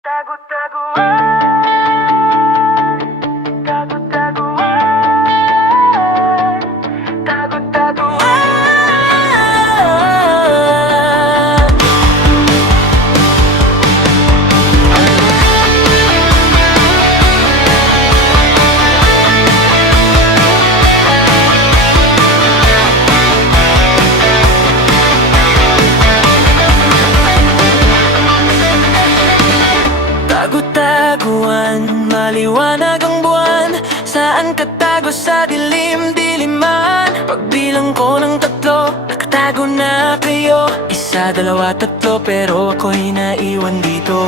Tago-taguan, tago-taguan, tago-taguan. Tago-taguan, maliwanag ang buwan. Saan ka tago sa dilim-diliman? Pagbilang ko ng tatlo, nakatago na kayo. Isa, dalawa, tatlo, pero ako'y naiwan dito.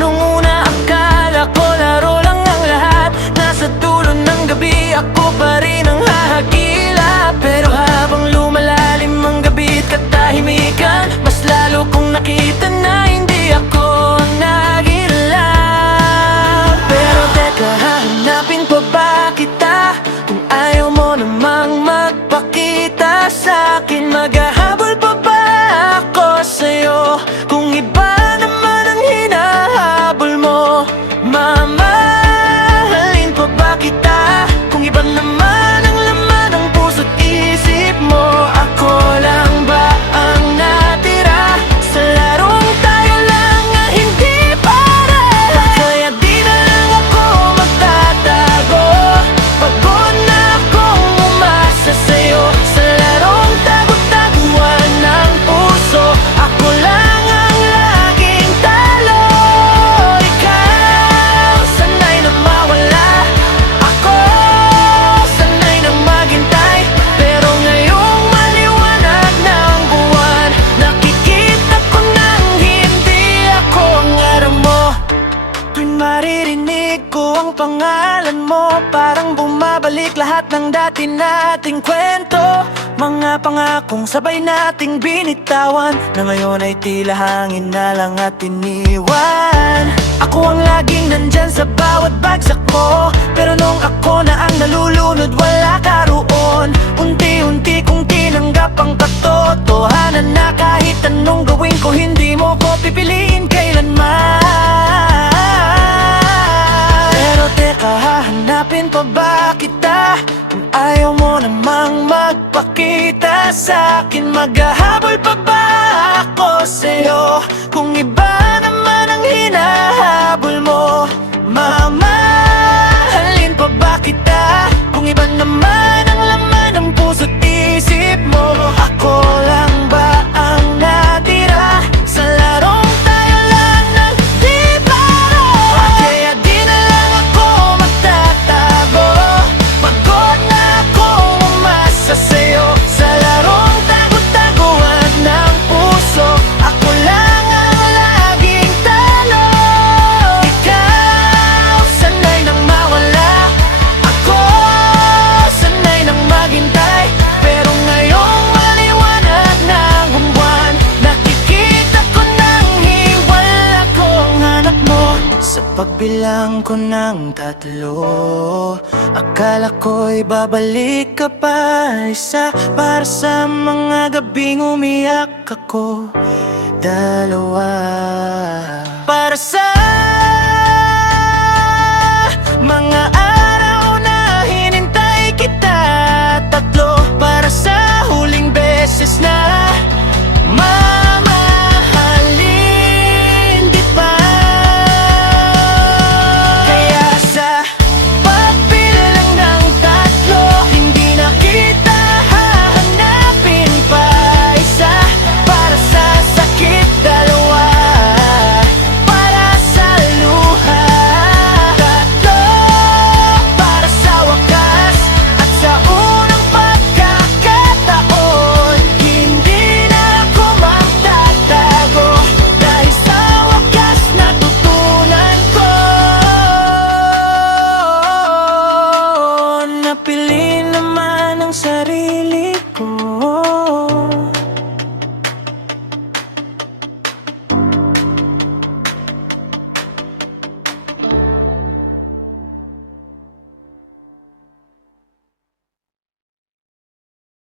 Nung una akala ko laro lang ang lahat. Nasa dulo ng gabi, ako pa rin ang hahagila. Pero habang lumalalim ang gabi at katahimikan, mas lalo kong nakita na hindi ako ang nag-ilang. Pero teka, hahanapin pa ba kita? Kung ayaw mo namang magpakita sa'kin, maghahabol pa ba ako sa'yo? Kung iba naman ang hinahabol mo, mamahalin pa ba kita? Kung iba naman ang laman ng puso't isip mo, ako lang ba ang natira sa larong tayo lang nga hindi para? Kaya di na lang ako magtatago. Pagod na akong umasa sa'yo sa larong tago-taguan ng puso. Ako lang ang laging talo. Ikaw sanay na mawala, ako sanay na maghintay. Pero ngayong maliwanag na ang buwan, nakikita ko nang hindi ako ang araw mo. Tuwing maririnig ko ang pangalan mo, parang bumabalik lahat ng dati nating kwento. Mga pangakong sabay nating binitawan, na ngayon ay tila hangin na lang at iniwan. Ako ang laging nandyan sa bawat bagsak mo, pero nung ako na ang nalulunod, wala ka roon. Unti-unti kong tinanggap ang katotohanan na kahit anong gawin ko, hindi mo ko pipiliin kailanman. Pero teka, hahanapin pa ba kita? Kung ayaw mo namang magpakita sa'kin, maghahabol pa ba ako sa'yo? Kung iba naman ang hinahabol mo, mamahalin pa ba kita? Kung iba naman ang laman ng puso't isip mo, ako lang ba ang natira sa larong tayo lang ng di para? Kaya di na lang ako magtatago. Pagod na akong umasa sa'yo sa larong tago-taguan ng puso. Ako lang ang laging talo. Ikaw sanay nang mawala, ako sanay nang maghintay. Pero ngayong maliwanag ng buwan, nakikita ko nang hiwala ko ang hanap mo. Sa pagbilang ko ng tatlo, akala ko'y babalik ka pa isa, para sa mga gabing umiyak ako. Dalawa, para sa